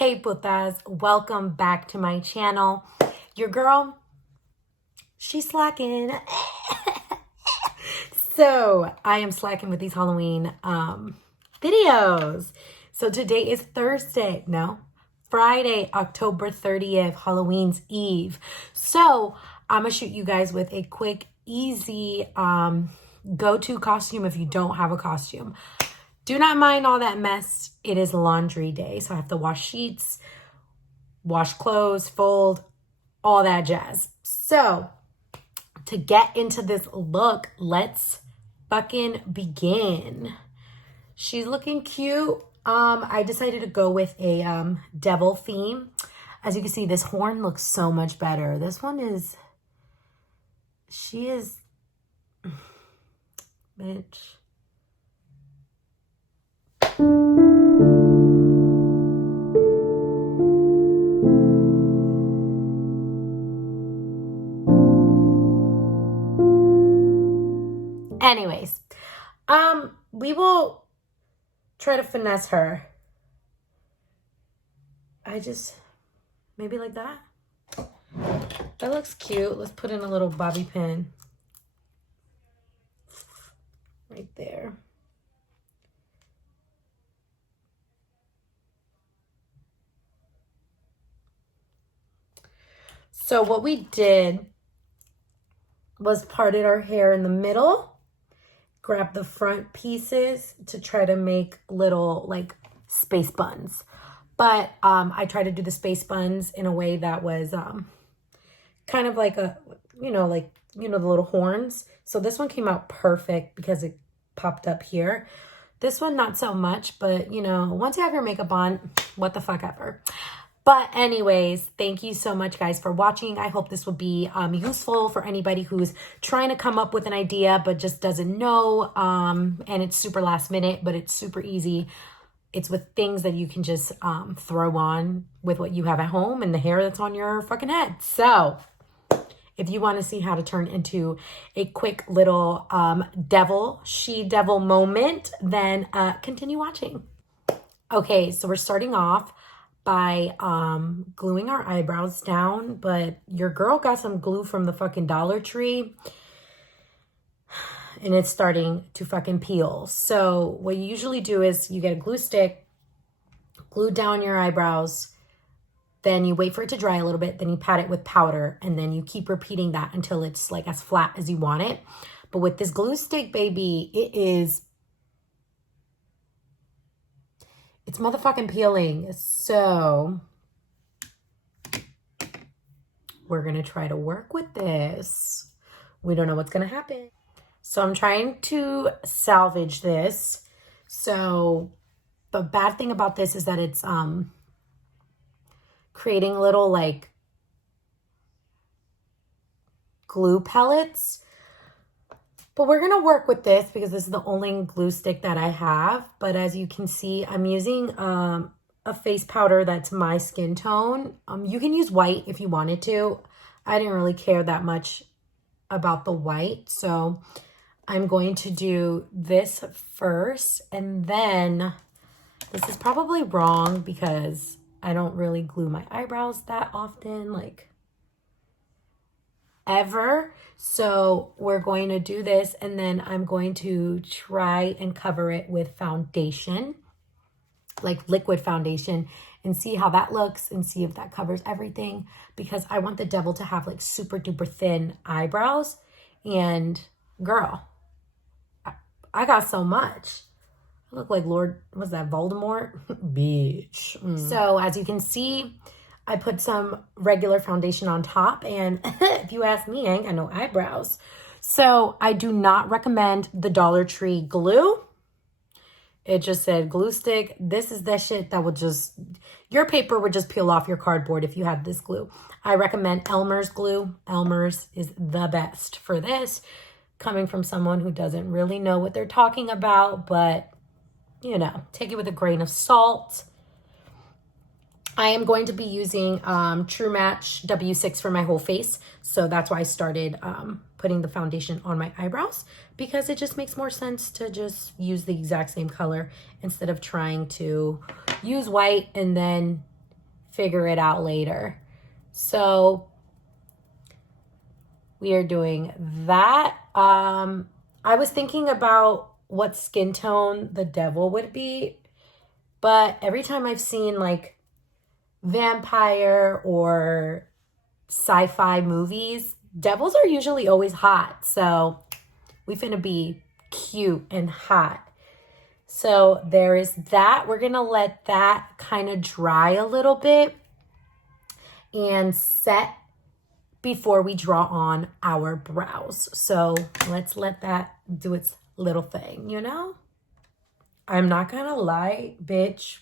Hey putas, welcome back to my channel. Your girl, she's slacking. So I am slacking with these Halloween videos. So today is Friday, October 30th, Halloween's Eve. So I'm gonna shoot you guys with a quick, easy go-to costume if you don't have a costume. Do not mind all that mess. It is laundry day, so I have to wash sheets, wash clothes, fold, all that jazz. So to get into this look, let's fucking begin. She's looking cute. I decided to go with a devil theme. As you can see, this horn looks so much better. This one is, bitch. Anyways, we will try to finesse her. Maybe like that. That looks cute. Let's put in a little bobby pin right there. So what we did was parted our hair in the middle, grab the front pieces to try to make little like space buns. But I tried to do the space buns in a way that was kind of like the little horns. So this one came out perfect because it popped up here. This one, not so much, but once you have your makeup on, what the fuck ever. But anyways, thank you so much, guys, for watching. I hope this will be useful for anybody who's trying to come up with an idea but just doesn't know. And it's super last minute, but it's super easy. It's with things that you can just throw on with what you have at home and the hair that's on your fucking head. So if you want to see how to turn into a quick little she-devil moment, then continue watching. Okay, so we're starting off by gluing our eyebrows down, but your girl got some glue from the fucking Dollar Tree and it's starting to fucking peel. So what you usually do is you get a glue stick, glue down your eyebrows, then you wait for it to dry a little bit, then you pat it with powder, and then you keep repeating that until it's like as flat as you want it. But with this glue stick, baby, it's motherfucking peeling. So we're going to try to work with this. We don't know what's going to happen. So I'm trying to salvage this. So the bad thing about this is that it's creating little like glue pellets. But we're going to work with this because this is the only glue stick that I have. But as you can see, I'm using a face powder that's my skin tone. You can use white if you wanted to. I didn't really care that much about the white. So I'm going to do this first. And then this is probably wrong because I don't really glue my eyebrows that often, like ever. So we're going to do this, and then I'm going to try and cover it with foundation, like liquid foundation, and see how that looks and see if that covers everything, because I want the devil to have like super duper thin eyebrows. And girl, I got so much. I look like was that Voldemort? Bitch. So as you can see, I put some regular foundation on top, and if you ask me, I ain't got no eyebrows. So I do not recommend the Dollar Tree glue. It just said glue stick. This is that shit that would your paper would just peel off your cardboard if you had this glue. I recommend Elmers glue. Elmers is the best for this, coming from someone who doesn't really know what they're talking about, but take it with a grain of salt. I am going to be using True Match W6 for my whole face. So that's why I started putting the foundation on my eyebrows, because it just makes more sense to just use the exact same color instead of trying to use white and then figure it out later. So we are doing that. I was thinking about what skin tone the devil would be, but every time I've seen like vampire or sci-fi movies, devils are usually always hot. So we finna be cute and hot. So there is that. We're gonna let that kind of dry a little bit and set before we draw on our brows. So let's let that do its little thing, you know? I'm not gonna lie, bitch.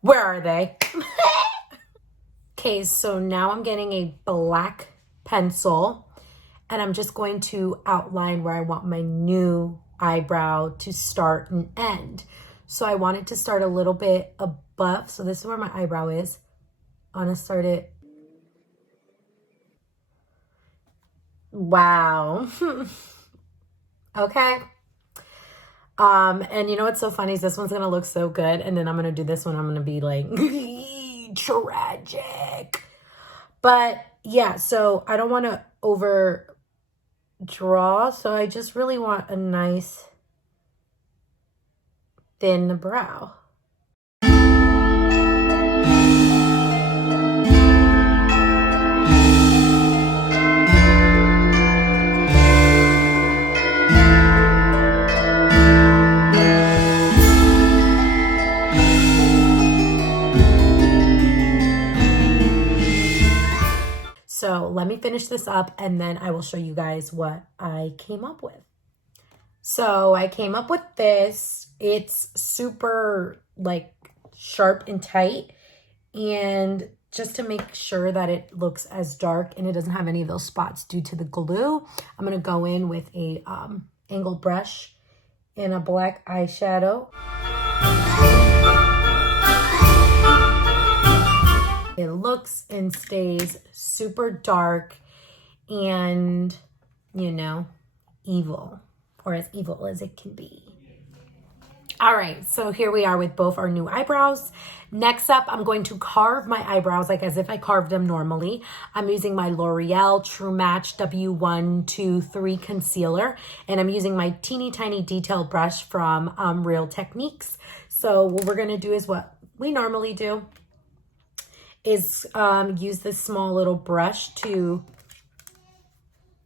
Where are they? Okay, so now I'm getting a black pencil and I'm just going to outline where I want my new eyebrow to start and end. So I want it to start a little bit above. So this is where my eyebrow is. I want to start it. Wow. Okay. And you know what's so funny is this one's gonna look so good, and then I'm gonna do this one, I'm gonna be like tragic. But yeah, so I don't want to overdraw, so I just really want a nice thin brow. So let me finish this up and then I will show you guys what I came up with. So I came up with this. It's super like sharp and tight, and just to make sure that it looks as dark and it doesn't have any of those spots due to the glue, I'm going to go in with a angled brush and a black eyeshadow. It looks and stays super dark and, you know, evil, or as evil as it can be. All right, so here we are with both our new eyebrows. Next up, I'm going to carve my eyebrows like as if I carved them normally. I'm using my L'Oreal True Match W123 concealer, and I'm using my teeny tiny detail brush from Real Techniques. So what we're gonna do is what we normally do, is use this small little brush to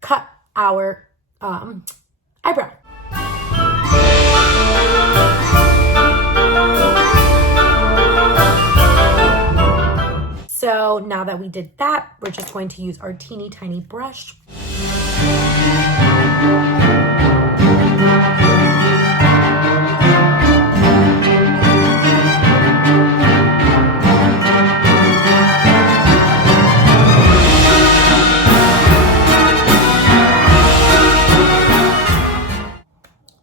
cut our eyebrow. So now that we did that, we're just going to use our teeny tiny brush.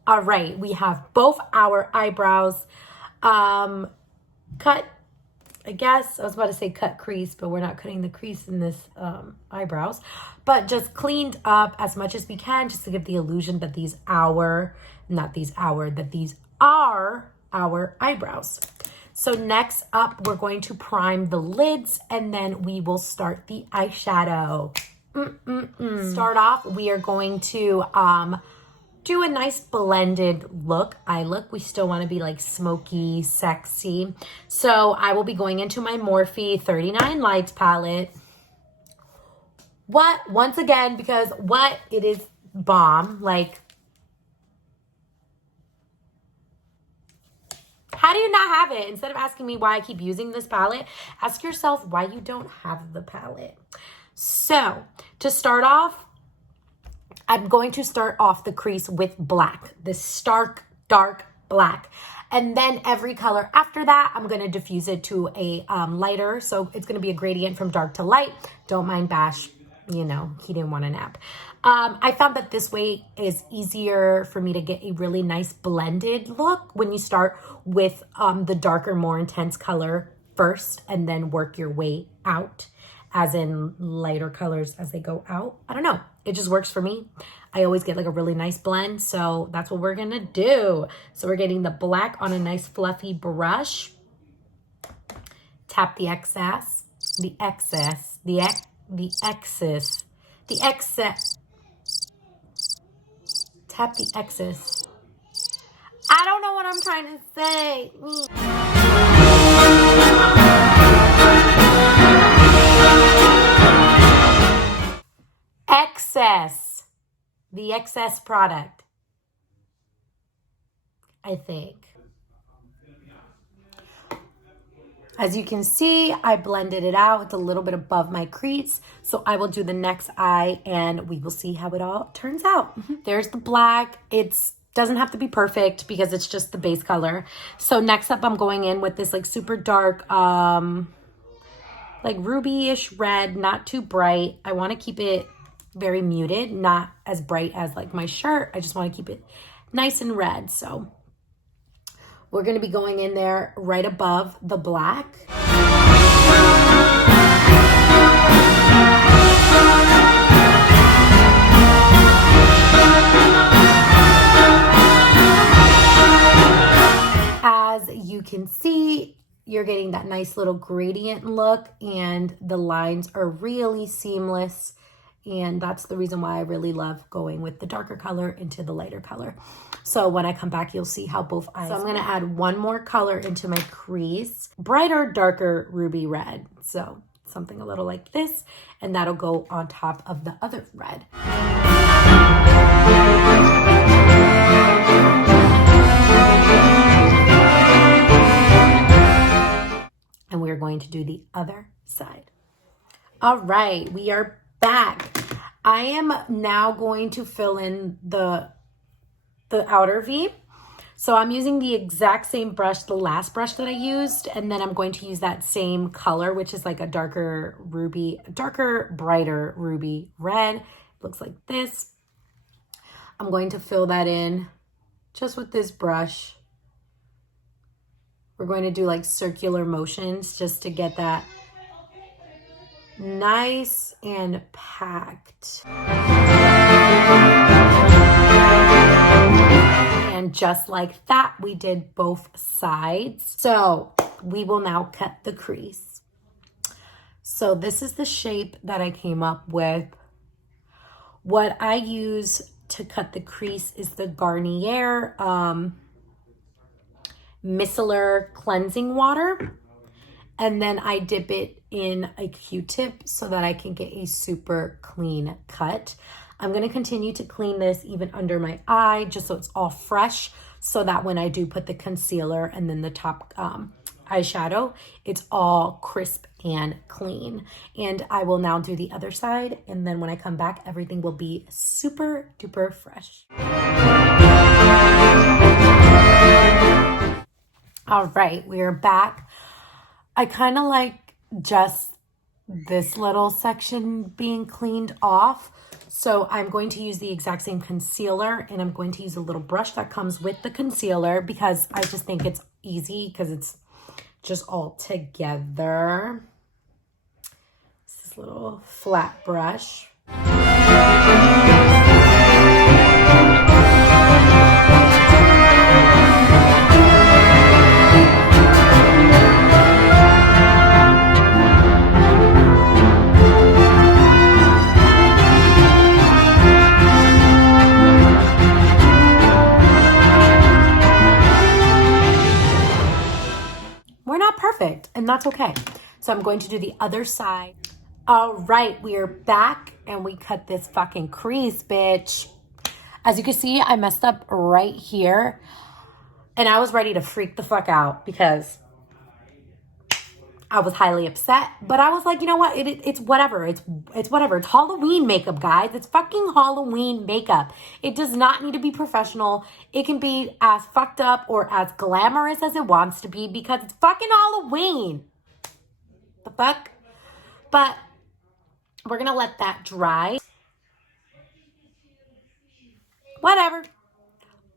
All right, we have both our eyebrows cut. I guess I was about to say cut crease, but we're not cutting the crease in this eyebrows, but just cleaned up as much as we can, just to give the illusion that these are our eyebrows. So next up, we're going to prime the lids, and then we will start the eyeshadow. Start off, we are going to do a nice blended eye look. We still want to be like smoky, sexy. So I will be going into my Morphe 39 Lights palette. Once again, because it is bomb. Like, how do you not have it? Instead of asking me why I keep using this palette, ask yourself why you don't have the palette. So to start off, I'm going to start off the crease with black, this stark, dark black. And then every color after that, I'm going to diffuse it to a lighter. So it's going to be a gradient from dark to light. Don't mind Bash. You know, he didn't want a nap. I found that this way is easier for me to get a really nice blended look when you start with the darker, more intense color first and then work your way out, as in lighter colors as they go out. I don't know. It just works for me. I always get like a really nice blend. So that's what we're gonna do. So we're getting the black on a nice fluffy brush. Tap the excess, the excess, the excess, the excess. Tap the excess. I don't know what I'm trying to say. Excess. The excess product. I think. As you can see, I blended it out. It's a little bit above my crease. So I will do the next eye and we will see how it all turns out. There's the black. It doesn't have to be perfect because it's just the base color. So next up, I'm going in with this like super dark, like ruby-ish red, not too bright. I want to keep it very muted, not as bright as like my shirt. I just want to keep it nice and red. So we're going to be going in there right above the black. As you can see, you're getting that nice little gradient look and the lines are really seamless. And that's the reason why I really love going with the darker color into the lighter color. So when I come back, you'll see how both eyes. So I'm going to add one more color into my crease. Brighter, darker ruby red. So something a little like this. And that'll go on top of the other red. And we're going to do the other side. All right, we are back. I am now going to fill in the outer V. So I'm using the exact same brush, the last brush that I used, and then I'm going to use that same color, which is like a darker, brighter ruby red. It looks like this. I'm going to fill that in just with this brush. We're going to do like circular motions just to get that nice and packed. And just like that, we did both sides. So we will now cut the crease. So this is the shape that I came up with. What I use to cut the crease is the Garnier micellar cleansing water. And then I dip it in a Q-tip so that I can get a super clean cut. I'm going to continue to clean this even under my eye just so it's all fresh, so that when I do put the concealer and then the top eyeshadow, it's all crisp and clean. And I will now do the other side, and then when I come back, everything will be super duper fresh. All right, we are back. I kind of like just this little section being cleaned off. So I'm going to use the exact same concealer, and I'm going to use a little brush that comes with the concealer because I just think it's easy because it's just all together. It's this little flat brush. We're not perfect, and that's okay. So I'm going to do the other side. All right, we are back, and we cut this fucking crease, bitch. As you can see, I messed up right here, and I was ready to freak the fuck out because I was highly upset. But I was like, you know what? It's whatever. It's whatever. It's Halloween makeup, guys. It's fucking Halloween makeup. It does not need to be professional. It can be as fucked up or as glamorous as it wants to be because it's fucking Halloween. The fuck? But we're going to let that dry. Whatever.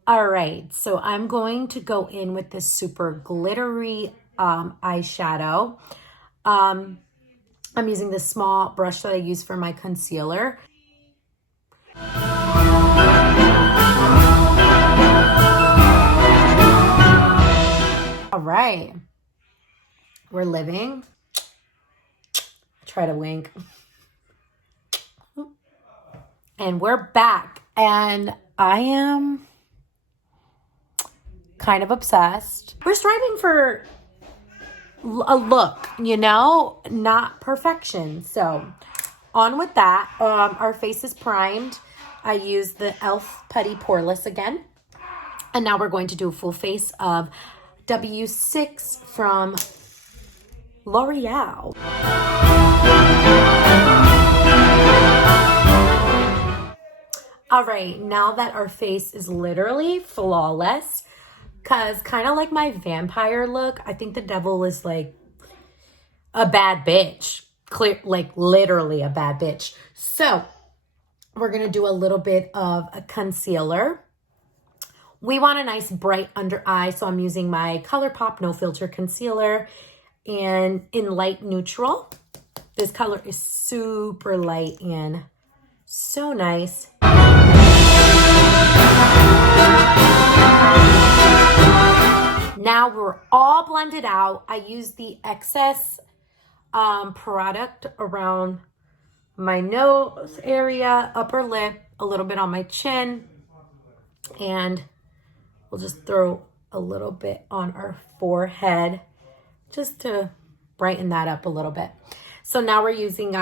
All right. So I'm going to go in with this super glittery eyeshadow. I'm using this small brush that I use for my concealer. right. We're living. Try to wink. And we're back. And I am kind of obsessed. We're striving for a look, you know, not perfection. So on with that. Our face is primed. I used the e.l.f. Putty Poreless again. And now we're going to do a full face of W6 from L'Oreal. All right, now that our face is literally flawless, because kind of like my vampire look, I think the devil is like a bad bitch. Clear, like literally a bad bitch. So we're going to do a little bit of a concealer. We want a nice bright under eye, so I'm using my ColourPop No Filter Concealer and in light neutral. This color is super light and so nice. Now we're all blended out. I use the excess product around my nose area, upper lip, a little bit on my chin, and we'll just throw a little bit on our forehead just to brighten that up a little bit. So now we're using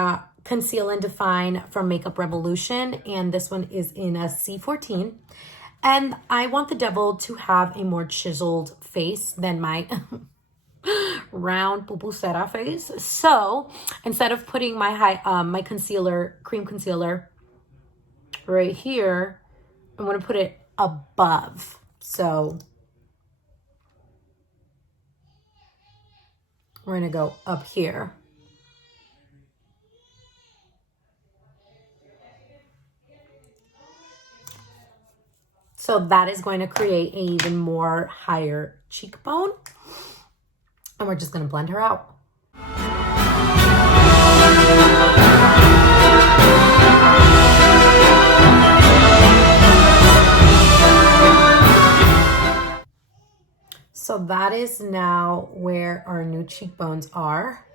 Conceal and Define from Makeup Revolution, and this one is in a C14. And I want the devil to have a more chiseled face than my round pupusera face. So instead of putting my my concealer, cream concealer, right here, I'm going to put it above. So we're going to go up here. So that is going to create an even more higher cheekbone. And we're just going to blend her out. So that is now where our new cheekbones are.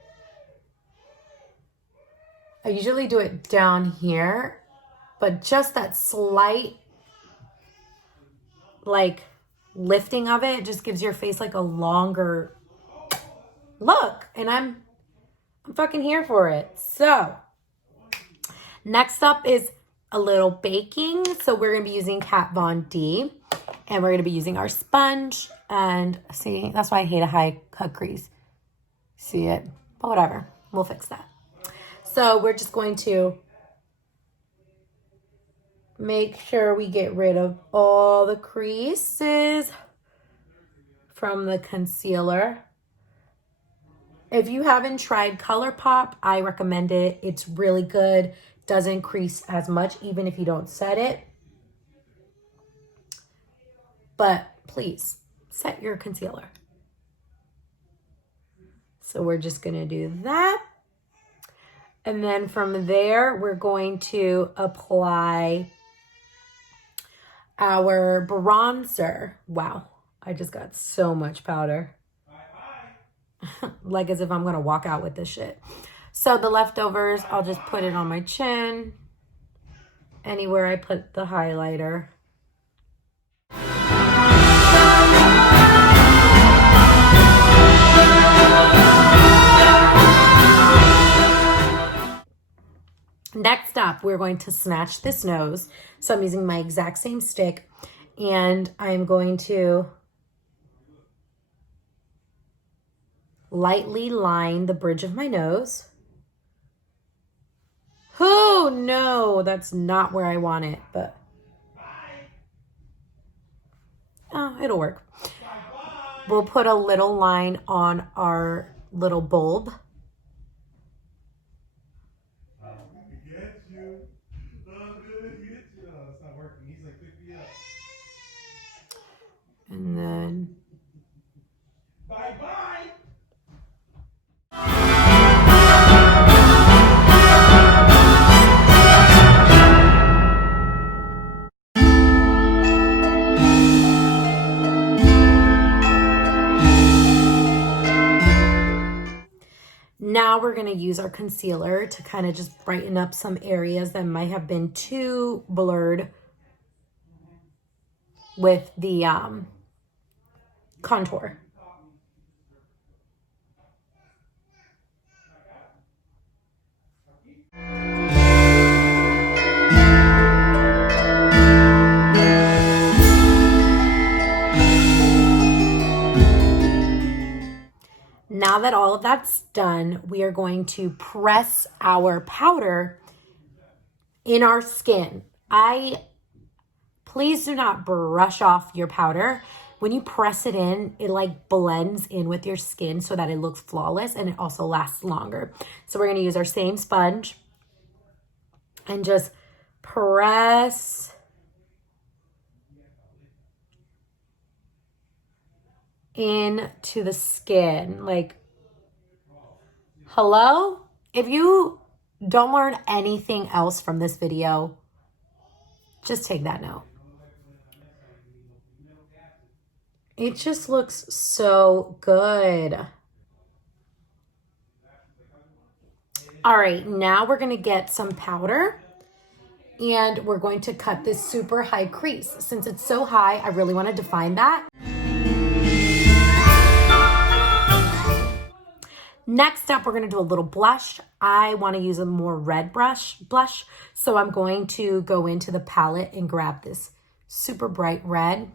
I usually do it down here, but just that slight like lifting of it just gives your face like a longer look, and I'm fucking here for it. So next up is a little baking. So we're gonna be using Kat Von D, and we're gonna be using our sponge. And see, that's why I hate a high cut crease. See it? But whatever, we'll fix that. So we're just going to make sure we get rid of all the creases from the concealer. If you haven't tried ColourPop, I recommend it. It's really good. Doesn't crease as much even if you don't set it. But please set your concealer. So we're just going to do that. And then from there, we're going to apply our bronzer. Wow, I just got so much powder. Like as if I'm gonna walk out with this shit. So the leftovers, I'll just put it on my chin, anywhere I put the highlighter. Next up, we're going to snatch this nose. So I'm using my exact same stick, and I'm going to lightly line the bridge of my nose. Oh, no, that's not where I want it, but oh, it'll work. We'll put a little line on our little bulb. And then bye-bye. Now we're going to use our concealer to kind of just brighten up some areas that might have been too blurred with the contour. Now that all of that's done, we are going to press our powder in our skin. Please do not brush off your powder. When you press it in, it like blends in with your skin so that it looks flawless and it also lasts longer. So we're going to use our same sponge and just press into the skin. Like, hello? If you don't learn anything else from this video, just take that note. It just looks so good. All right, now we're going to get some powder and we're going to cut this super high crease. Since it's so high, I really want to define that. Next up, we're going to do a little blush. I want to use a more red blush. So I'm going to go into the palette and grab this super bright red.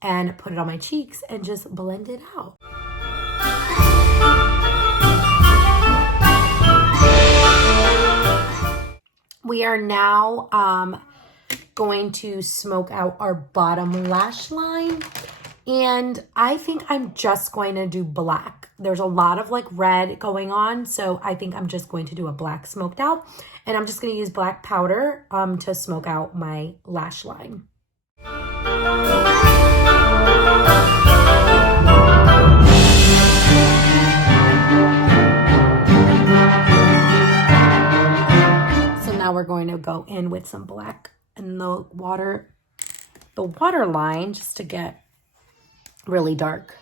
And put it on my cheeks and just blend it out. We are now going to smoke out our bottom lash line. And I think I'm just going to do black. There's a lot of like red going on. So I think I'm just going to do a black smoked out. And I'm just going to use black powder to smoke out my lash line. So now we're going to go in with some black in the water line just to get really dark.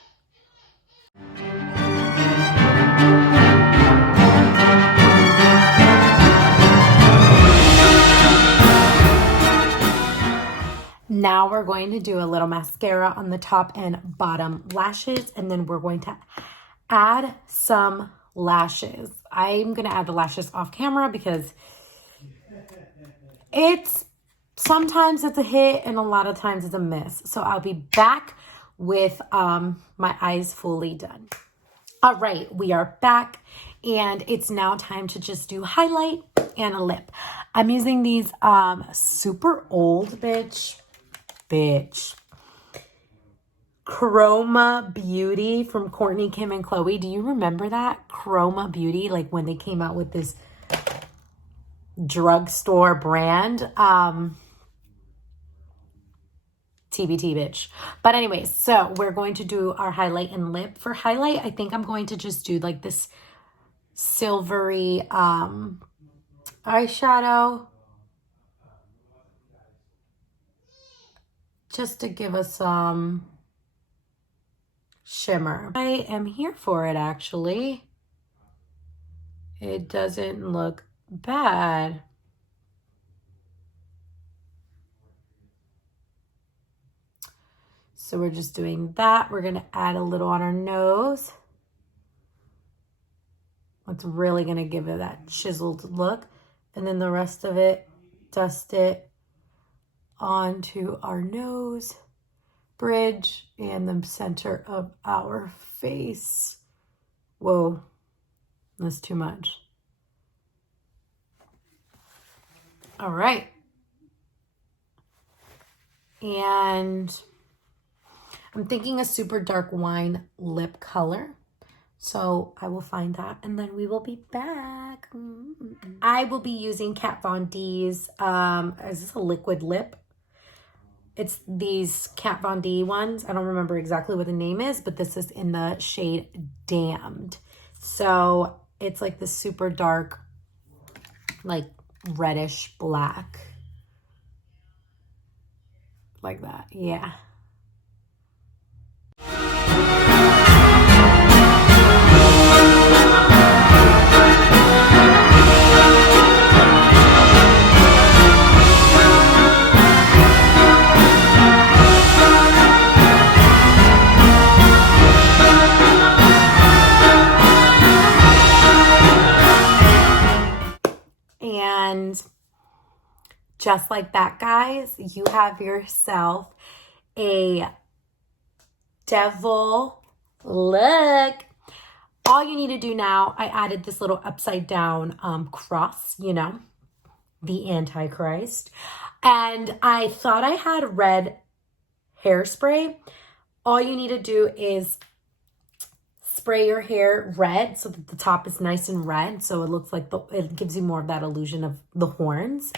Now we're going to do a little mascara on the top and bottom lashes, and then we're going to add some lashes. I'm going to add the lashes off camera because sometimes it's a hit and a lot of times it's a miss. So I'll be back with my eyes fully done. All right, we are back and it's now time to just do highlight and a lip. I'm using these super old bitch Chroma Beauty from Kourtney, Kim, and Khloe. Do you remember that? Chroma Beauty, like when they came out with this drugstore brand. TBT, bitch. But anyways, so we're going to do our highlight and lip. For highlight, I think I'm going to just do like this silvery eyeshadow. Just to give us some shimmer. I am here for it, actually. It doesn't look bad. So we're just doing that. We're going to add a little on our nose. It's really going to give it that chiseled look. And then the rest of it, dust it onto our nose bridge and the center of our face. Whoa, that's too much. All right. And I'm thinking a super dark wine lip color. So I will find that and then we will be back. I will be using Kat Von D's, is this a liquid lip? It's these Kat Von D ones. I don't remember exactly what the name is, but this is in the shade Damned. So it's like this super dark, like reddish black. Like that, yeah. just like that, guys, you have yourself a devil look. All you need to do now, I added this little upside down cross, you know, the Antichrist. And I thought I had red hairspray. All you need to do is spray your hair red so that the top is nice and red. So it looks like it gives you more of that illusion of the horns.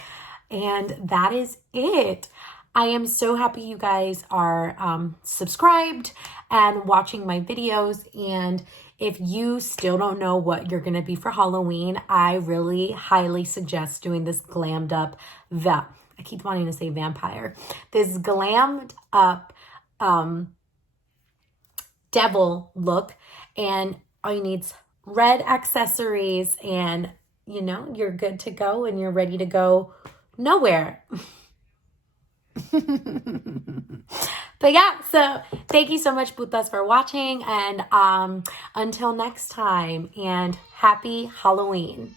And that is it. I am so happy you guys are subscribed and watching my videos. And if you still don't know what you're going to be for Halloween, I really highly suggest doing this glammed up, I keep wanting to say vampire, this glammed up devil look. And all you need is red accessories and, you know, you're good to go and you're ready to go nowhere. But yeah, so thank you so much, putas, for watching. And until next time, and happy Halloween.